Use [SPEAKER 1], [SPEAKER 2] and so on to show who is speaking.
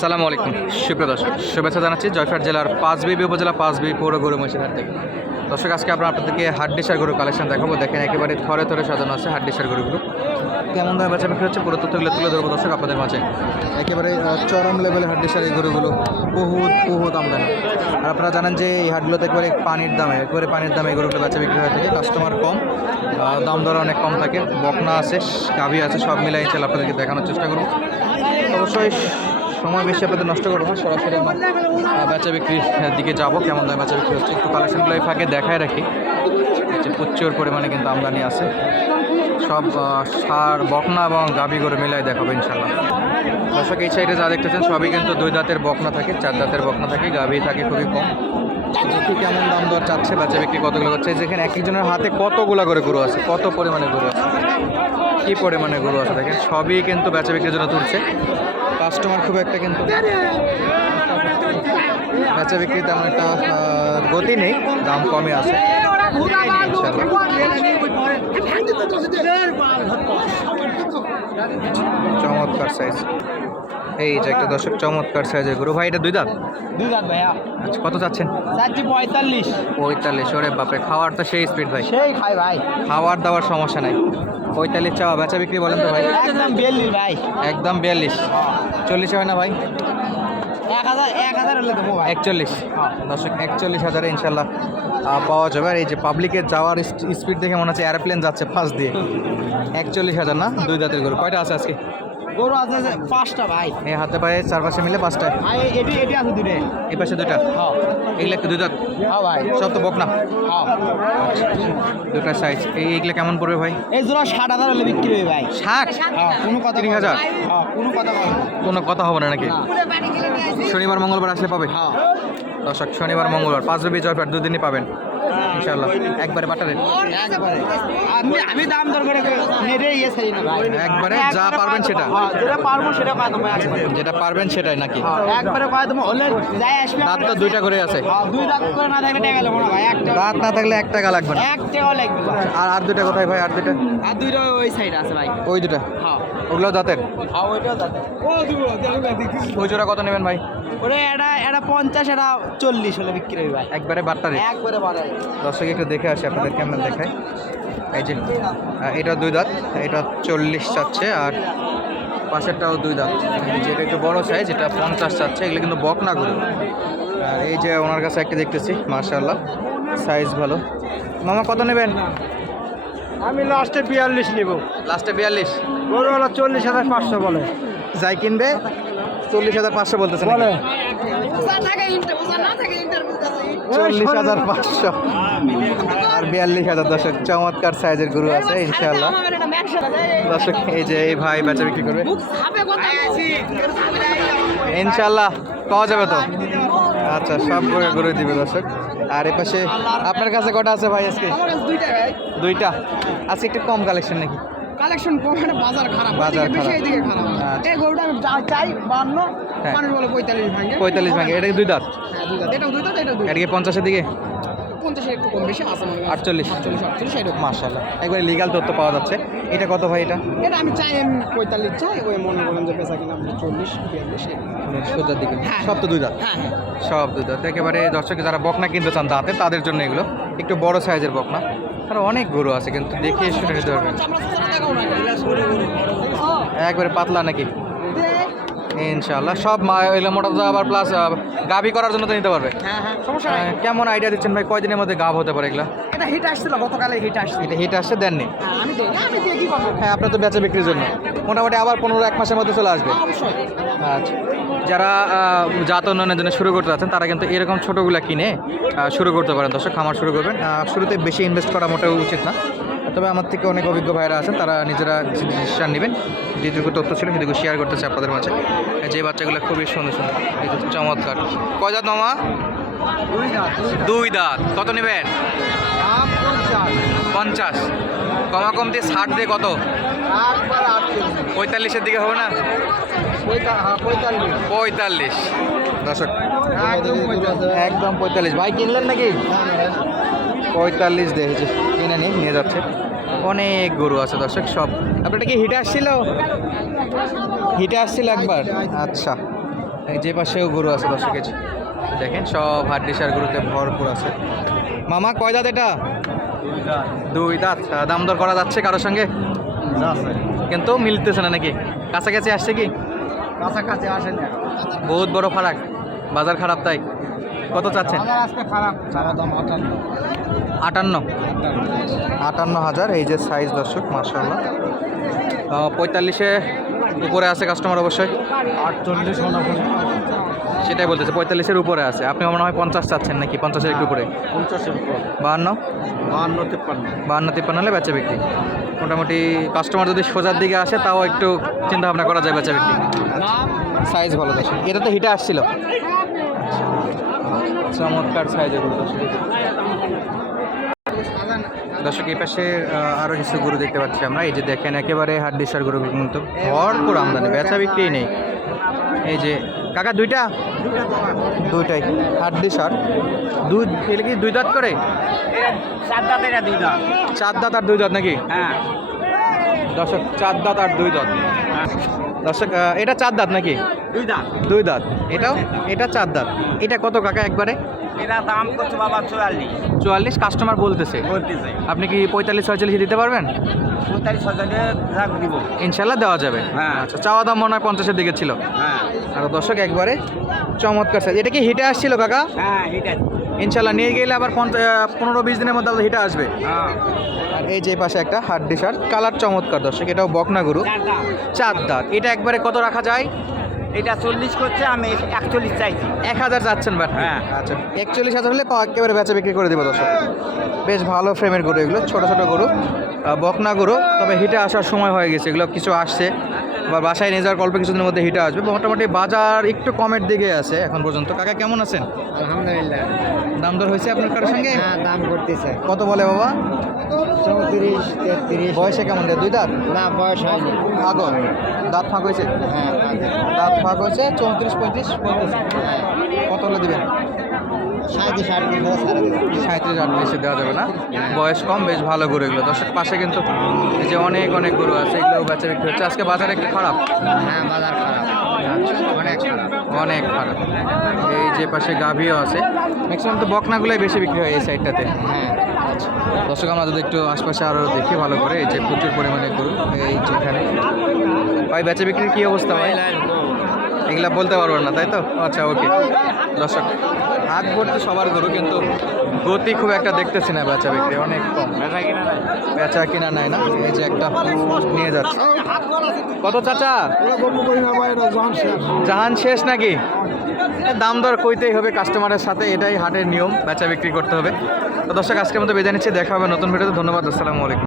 [SPEAKER 1] সালামু আলাইকুম। সুপ্রিয় দর্শক, শুভেচ্ছা জানাচ্ছি জয়ফাট জেলার পাঁচবিবি উপজেলা পাঁচবি পৌর গরু মহিষের থেকে। দর্শক, আজকে আমরা আপনাদেরকে হাড্ডিসার গরু কালেকশন দেখাবো। দেখেন, একেবারে থরে থরে সাজানো আছে হাড্ডিসার গরুগুলো। কেমন দামে বেচা বিক্রি হচ্ছে? পুরো তথ্যগুলো তুলে ধরবো দর্শক আপনাদের মাঝে। একেবারে চরম লেভেলের হাড্ডিসার এই গরুগুলো বহুত বহুত আমদানি। আর আপনারা জানেন যে এই হাটগুলোতে একবারে পানির দামে, একবারে পানির দামে এই গরুগুলো বেচা বিক্রি হয়ে থাকে। কাস্টমার কম দাম দর অনেক কম থাকে। বকনা আছে, গাভি আছে, সব মিলাই ইনশাল্লাহ আপনাদেরকে দেখানোর চেষ্টা করব। অবশ্যই সময় বেশি আপনাদের নষ্ট করব না, সরাসরি আমরা বেচা বিক্রির দিকে যাব। কেমন দামে বেচা বিক্রি হচ্ছে একটু কালেকশনগুলো ফাঁকে দেখায় রাখি। যে প্রচুর পরিমাণে কিন্তু আমদানি আছে। সব সার, বকনা এবং গাভি গরু মিলাই দেখাবো ইনশাল্লাহ দর্শক, এই সাইডে যা দেখতেছেন, সবই কিন্তু দুই দাঁতের বকনা থাকে, চার দাঁতের বকনা থাকে, গাভি থাকে খুবই কম। দেখি কেমন দাম দর চাচ্ছে, বেচা বিক্রি কতগুলো করছে। যেখানে এক একজনের হাতে কতগুলো করে গরু আছে, কত পরিমাণে গরু আছে, কী পরিমাণে গরু আছে দেখেন, সবই কিন্তু বেচা বিক্রির জন্য তুলছে। কাস্টমার খুব একটা কিন্তু বেচা বিক্রি তেমন একটা গতি নেই, দাম কমে আছে। চমৎকার সাইজ এই যে একটা দর্শক চমৎকার সাইজের গরু। ভাই এটা দুই দাঁত?
[SPEAKER 2] দুই দাঁত ভাইয়া।
[SPEAKER 1] আচ্ছা কত চাচ্ছেন?
[SPEAKER 2] চাচ্ছি পঁয়তাল্লিশ।
[SPEAKER 1] পঁয়তাল্লিশ ওরে বাপরে খাওয়ার তো সেই স্পিড ভাই।
[SPEAKER 2] সেই খাই ভাই।
[SPEAKER 1] খাওয়ার দাওয়ার সমস্যা নাই। পঁয়তাল্লিশ চাওয়া বেচা বিক্রি বলেন তো ভাই।
[SPEAKER 2] একদম বিয়াল্লিশ ভাই।
[SPEAKER 1] একদম বিয়াল্লিশ। চল্লিশ হয় না ভাই?
[SPEAKER 2] এক হাজার এক হাজার
[SPEAKER 1] একচল্লিশ। দর্শক একচল্লিশ হাজারে ইনশাল্লাহ পাওয়া যাবে। আর এই যে পাবলিকের যাওয়ার স্পিড দেখে মনে হচ্ছে এয়ারপ্লেন যাচ্ছে ফাঁস দিয়ে। একচল্লিশ হাজার না? দুই দাঁতের গরু। কয়টা আছে আজকে?
[SPEAKER 2] গরু আছে পাঁচটা ভাই।
[SPEAKER 1] এই হাতে পায়ে চারপাশে মিলে পাঁচটায়
[SPEAKER 2] ভাই এটি এটি আছে দুটো
[SPEAKER 1] এই পাশে দুইটা?
[SPEAKER 2] হ্যাঁ।
[SPEAKER 1] এগুলো
[SPEAKER 2] হ্যাঁ ভাই।
[SPEAKER 1] সব তো বক না
[SPEAKER 2] হ্যাঁ।
[SPEAKER 1] দুটা সাইজ এই এইগুলো কেমন পড়বে ভাই?
[SPEAKER 2] এই জোড়া ষাট হাজার হলে বিক্রি হবে ভাই।
[SPEAKER 1] ষাট?
[SPEAKER 2] হ্যাঁ কোনো কথা
[SPEAKER 1] তিরিশ হাজার?
[SPEAKER 2] হ্যাঁ কোনো কথা
[SPEAKER 1] কোনো কথা হবে না নাকি? শনিবার মঙ্গলবার আসলে পাবে?
[SPEAKER 2] হ্যাঁ।
[SPEAKER 1] দর্শক শনিবার মঙ্গলবার পাঁচ রবি জয়পাট দুদিনই পাবেন। ইনশাল্লাহ একবারে
[SPEAKER 2] আমি আমি দাম দর করে নেড়ে ইয়ে চাই না।
[SPEAKER 1] একবারে যা পারবেন সেটা।
[SPEAKER 2] হ্যাঁ, যেটা পারব সেটা একবারে
[SPEAKER 1] যেটা পারবেন সেটাই নাকি?
[SPEAKER 2] হ্যাঁ, একবারে হলে যাই আসবে
[SPEAKER 1] দাঁত তো দুইটা করে আছে।
[SPEAKER 2] হ্যাঁ, দুই দাঁত করে না থাকলে টাকা লাগবে না ভাই একটা।
[SPEAKER 1] দাঁত না থাকলে এক টাকা লাগবে না।
[SPEAKER 2] এক টাকা লাগবে
[SPEAKER 1] আর আর দুটা কোথায় ভাই আর দুটা
[SPEAKER 2] আর দুইটা ওই সাইড আছে ভাই।
[SPEAKER 1] ওই দুটা
[SPEAKER 2] হ্যাঁ।
[SPEAKER 1] ওগুলো দাঁতের?
[SPEAKER 2] হ্যাঁ ওইটাও দাঁত ও
[SPEAKER 1] ওই জোড়া কত নেবেন ভাই?
[SPEAKER 2] ওরে এটা এটা পঞ্চাশ এটা চল্লিশ হলে বিক্রি ভাই।
[SPEAKER 1] একবারে বাট্টারে
[SPEAKER 2] একবারে বাড়াই
[SPEAKER 1] দর্শক একটু দেখে আসে আপনাদের কেমন দেখায়। এই যে এটা দুই দাঁত এটা চল্লিশ চাচ্ছে আর পাশেরটাও দুই দাঁত। এই যে এটা একটু বড় সাইজ এটা পঞ্চাশ চাচ্ছে এগুলো কিন্তু বক না গরু। আর এই যে ওনার কাছে একটা দেখতেছি মার্শাল্লাহ সাইজ ভালো। মামা কত নেবেন?
[SPEAKER 2] আমি লাস্টে বিয়াল্লিশ নিব।
[SPEAKER 1] লাস্টে বিয়াল্লিশ?
[SPEAKER 2] গরুওয়ালা চল্লিশ হাজার পাঁচশো বলে।
[SPEAKER 1] যাই কিনবে? চল্লিশ হাজার পাঁচশো বলতেছে চল্লিশ হাজার পাঁচশো। আর বিয়াল্লিশ হাজার দর্শক চমৎকার সাইজের গরু আছে ইনশাল্লাহ দর্শক এই যে এই ভাই বেচা বিক্রি করবে। ইনশাল্লাহ পাওয়া যাবে তো? আচ্ছা সব গরু গরু দিবে দর্শক। আর এ পাশে আপনার কাছে কটা আছে ভাই আজকে? দুইটা আজকে একটু কম কালেকশন নাকি?
[SPEAKER 2] কালেকশন কম একটা বাজার খারাপ।
[SPEAKER 1] বাজার
[SPEAKER 2] বেশি,
[SPEAKER 1] খারাপ।
[SPEAKER 2] এইদিকে খারাপ।
[SPEAKER 1] আচ্ছা।
[SPEAKER 2] এই গরুটা আমি চাই বান্ন
[SPEAKER 1] হ্যাঁ।
[SPEAKER 2] মানুষ বলে পঁয়তাল্লিশ ভাঙে।
[SPEAKER 1] পঁয়তাল্লিশ ভাঙে। এটা কি দুই দাঁত?
[SPEAKER 2] হ্যাঁ দুই দাঁত। এটা দুই দাঁত এটা দুই
[SPEAKER 1] এটা কি পঞ্চাশের দিকে?
[SPEAKER 2] পঞ্চাশের একটু কম বেশি আছে মনে হয়।
[SPEAKER 1] আটচল্লিশ।
[SPEAKER 2] আটচল্লিশ আটচল্লিশ এরকম
[SPEAKER 1] একবারে লিগাল তথ্য পাওয়া যাচ্ছে। এটা কত ভাই এটা?
[SPEAKER 2] এটা আমি চাই আমি পঁয়তাল্লিশ চাই ওই মনে করেন যে পেশা কিনা চল্লিশ বিয়াল্লিশ এরকম।
[SPEAKER 1] সোজার দিকে।
[SPEAKER 2] হ্যাঁ।
[SPEAKER 1] সব তো দুই দাঁত?
[SPEAKER 2] হ্যাঁ হ্যাঁ।
[SPEAKER 1] সব দুই দাঁত। একেবারে দর্শক যারা বকনা কিনতে চান তাতে তাদের জন্য এগুলো। একটু বড় সাইজের বকনা। আর অনেক গরু আছে কিন্তু দেখে শুনে নিতে পারবেন। একবারে পাতলা নাকি? ইনশাল্লাহ সব মা এগুলো মোটা তো আবার প্লাস গাভি করার জন্য তো নিতে পারবে।
[SPEAKER 2] হ্যাঁ হ্যাঁ সমস্যা নাই।
[SPEAKER 1] কেমন আইডিয়া দিচ্ছেন ভাই? কয়দিনের মধ্যে গাভ হতে পারে এগুলা?
[SPEAKER 2] এটা হিট আসছিল গতকালে হিট আসছিল।
[SPEAKER 1] এটা হিট আসছে দেননি?
[SPEAKER 2] হ্যাঁ আমি দিই আমি দিয়ে কি করব
[SPEAKER 1] হ্যাঁ আপনার তো বেচা বিক্রির জন্য। মোটামুটি আবার পনেরো এক মাসের মধ্যে চলে আসবে।
[SPEAKER 2] অবশ্যই।
[SPEAKER 1] আচ্ছা। যারা জাত উন্নয়নের জন্য শুরু করতে যাচ্ছেন তারা কিন্তু এরকম ছোটোগুলো কিনে শুরু করতে পারেন। দর্শক খামার শুরু করবেন। শুরুতে বেশি ইনভেস্ট করা মোটেও উচিত না। তবে আমার থেকে অনেক অভিজ্ঞ ভাইরা আছেন তারা নিজেরা ডিসিশন নেবেন। যেটুকু তথ্য ছিল সেটুকু শেয়ার করতেছে আপনাদের মাঝে। যে বাচ্চাগুলো খুবই সুন্দর সুন্দর চমৎকার। কয় দাঁত মামা?
[SPEAKER 2] দুই দাঁত।
[SPEAKER 1] দুই দাঁত। কত নেবেন?
[SPEAKER 2] পঞ্চাশ।
[SPEAKER 1] পঞ্চাশ কমা কমতি ষাট দিয়ে কত? পঁয়তাল্লিশের দিকে হবে না?
[SPEAKER 2] হ্যাঁ, পঁয়তাল্লিশ।
[SPEAKER 1] পঁয়তাল্লিশ দর্শক
[SPEAKER 2] একদম পঁয়তাল্লিশ।
[SPEAKER 1] একদম পঁয়তাল্লিশ। ভাই কিনলেন নাকি? পঁয়তাল্লিশ দেখেছি কিনে নিয়ে নিয়ে যাচ্ছে। অনেক গরু আছে দর্শক সব। আপনারটা কি হিটে আসছিল? হিটে আসছিল একবার? আচ্ছা। এই যে পাশেও গরু আছে দশ কেজি দেখেন সব হাড্ডিসার গরুতে ভরপুর আছে। মামা কয় দাঁত এটা? দুই দাঁত। আহ, দাম দর করা যাচ্ছে কারোর সঙ্গে? কিন্তু মিলতেছে না নাকি? কাছাকাছি আসছে কি?
[SPEAKER 2] কাছাকাছি আসেন।
[SPEAKER 1] বহুত বড় ফারাক। বাজার খারাপ তাই। কত চাচ্ছেন?
[SPEAKER 2] আটান্ন।
[SPEAKER 1] আটান্ন? হাজার এই যে সাইজ দর্শক মার্শাল্লাহ পঁয়তাল্লিশে উপরে আছে কাস্টমার অবশ্যই।
[SPEAKER 2] আটচল্লিশ
[SPEAKER 1] সেটাই বলতেছে পঁয়তাল্লিশের উপরে আছে। আপনি মনে হয় পঞ্চাশ চাচ্ছেন নাকি? পঞ্চাশের একটু উপরে।
[SPEAKER 2] পঞ্চাশের উপর।
[SPEAKER 1] বাহান্ন?
[SPEAKER 2] বাহান্ন তিপ্পান্ন।
[SPEAKER 1] বাহান্ন তিপ্পান্ন হলে বেচা বিক্রি। মোটামুটি কাস্টমার যদি সোজার দিকে আসে তাও একটু চিন্তা ভাবনা করা যায় বেচা বিক্রি। সাইজ ভালো দর্শক এটা তো হিটে আসছিল। চমৎকার সাইজের গরু। দর্শক এই পাশে আরও কিছু গরু দেখতে পাচ্ছি আমরা। এই যে দেখেন একেবারে হাড্ডিসার গরু কিন্তু ভরপুর আমদানি। বেচা বিক্রি নেই। এই যে কাকা দুইটা? দুইটাই। আট দুই এলে কি দুই দাঁত করে?
[SPEAKER 2] চার দাঁত এটা দুই দাঁত।
[SPEAKER 1] চার দাঁত আর দুই দাঁত নাকি?
[SPEAKER 2] হ্যাঁ।
[SPEAKER 1] দর্শক চার দাঁত আর দুই দাঁত। দর্শক এটা চার দাঁত নাকি?
[SPEAKER 2] দুই দাঁত।
[SPEAKER 1] দুই দাঁত। এটাও? এটা চার দাঁত। এটা কত কাকা একবারে?
[SPEAKER 2] এটা দাম করছে বাবা চুয়াল্লিশ।
[SPEAKER 1] চুয়াল্লিশ কাস্টমার বলতেছে।
[SPEAKER 2] বলতেছে।
[SPEAKER 1] আপনি কি পঁয়তাল্লিশ ছয়চল্লিশ দিতে পারবেন?
[SPEAKER 2] পঁয়তাল্লিশ রাখ দিব।
[SPEAKER 1] ইনশাল্লাহ দেওয়া যাবে।
[SPEAKER 2] হ্যাঁ।
[SPEAKER 1] আচ্ছা চাওয়া দাম মনে হয় পঞ্চাশের দিকে ছিল।
[SPEAKER 2] হ্যাঁ।
[SPEAKER 1] আর দর্শক একবারে চমৎকার সাইজ এটা কি হিটে আসছিল কাকা?
[SPEAKER 2] হ্যাঁ এটা
[SPEAKER 1] ইনশাল্লাহ নিয়ে গেলে আবার পনেরো বিশ দিনের মধ্যে আবার হিটে আসবে।
[SPEAKER 2] হ্যাঁ।
[SPEAKER 1] আর এই যে পাশে একটা হাড্ডি শার্ট কালার চমৎকার দর্শক এটাও বকনা গরু।
[SPEAKER 2] চার দাঁত।
[SPEAKER 1] এটা একবারে কত রাখা যায়?
[SPEAKER 2] এটা চল্লিশ করছে আমি একচল্লিশ চাইছি।
[SPEAKER 1] এক হাজার যাচ্ছেন ব্যাট
[SPEAKER 2] হ্যাঁ।
[SPEAKER 1] আচ্ছা একচল্লিশ হাজার হলে পা- একেবারে বেচা বিক্রি করে দেবো দর্শক। বেশ ভালো ফ্রেমের গরু এগুলো ছোটো ছোটো গরু। বকনা গরু তবে হিটে আসার সময় হয়ে গেছে এগুলো কিছু আসছে। বা বাসায় নিয়ে যাওয়ার অল্প কিছুদিনের মধ্যে হিটে আসবে। মোটামুটি বাজার একটু কমের দিকে আছে এখন পর্যন্ত। কাকা কেমন আছেন?
[SPEAKER 2] আলহামদুলিল্লাহ।
[SPEAKER 1] দাম দর হয়েছে আপনার কারোর সঙ্গে?
[SPEAKER 2] হ্যাঁ দাম করতেছে।
[SPEAKER 1] কত বলে বাবা?
[SPEAKER 2] চৌত্রিশ তেত্রিশ।
[SPEAKER 1] বয়সে কেমন রে? দুই দাঁত?
[SPEAKER 2] না বয়স হয়নি।
[SPEAKER 1] আগর দাঁত ফাঁক হয়েছে?
[SPEAKER 2] হ্যাঁ
[SPEAKER 1] দাঁত ফাঁক হয়েছে। চৌত্রিশ পঁয়ত্রিশ? পঁয়ত্রিশ। কত হলে দিবেন?
[SPEAKER 2] সাঁত্রিশ আটত্রিশ
[SPEAKER 1] দেওয়া যাবে না? বয়স কম বেশ ভালো গরু এগুলো। দশের পাশে কিন্তু এই যে অনেক অনেক গরু আছে এগুলো বেচা বিক্রি হচ্ছে। আজকে বাজার একটু খারাপ?
[SPEAKER 2] হ্যাঁ বাজার খারাপ। অনেক খারাপ।
[SPEAKER 1] অনেক খারাপ। এই যে পাশে গাভিও আছে। ম্যাক্সিমাম তো বকনাগুলোই বেশি বিক্রি হয় এই সাইডটাতে।
[SPEAKER 2] হ্যাঁ।
[SPEAKER 1] দর্শক, আমরা যদি একটু আশপাশে আরও দেখি ভালো করে, এই যে প্রচুর পরিমাণে গরু, এই যেখানে ভাই, বেচা বিক্রির কী অবস্থা ভাই? এগুলা বলতে পারব না, তাই তো? আচ্ছা ওকে। দর্শক হাত ভর্তি সবার গরু, কিন্তু গতি খুব একটা দেখতেছি না বেচা বিক্রি, অনেক কম। বেচা কিনা নাই না, এই যে একটা নিয়ে যাচ্ছে। কত চাচা? জাহান শেষ নাকি? দাম দর কইতেই হবে কাস্টমারের সাথে, এটাই হাটের নিয়ম, বেচা বিক্রি করতে হবে। তো দর্শক আজকের মতো বেঁধে নিচ্ছি দেখা হবে নতুন ভিডিওতে। ধন্যবাদ আসসালামু আলাইকুম।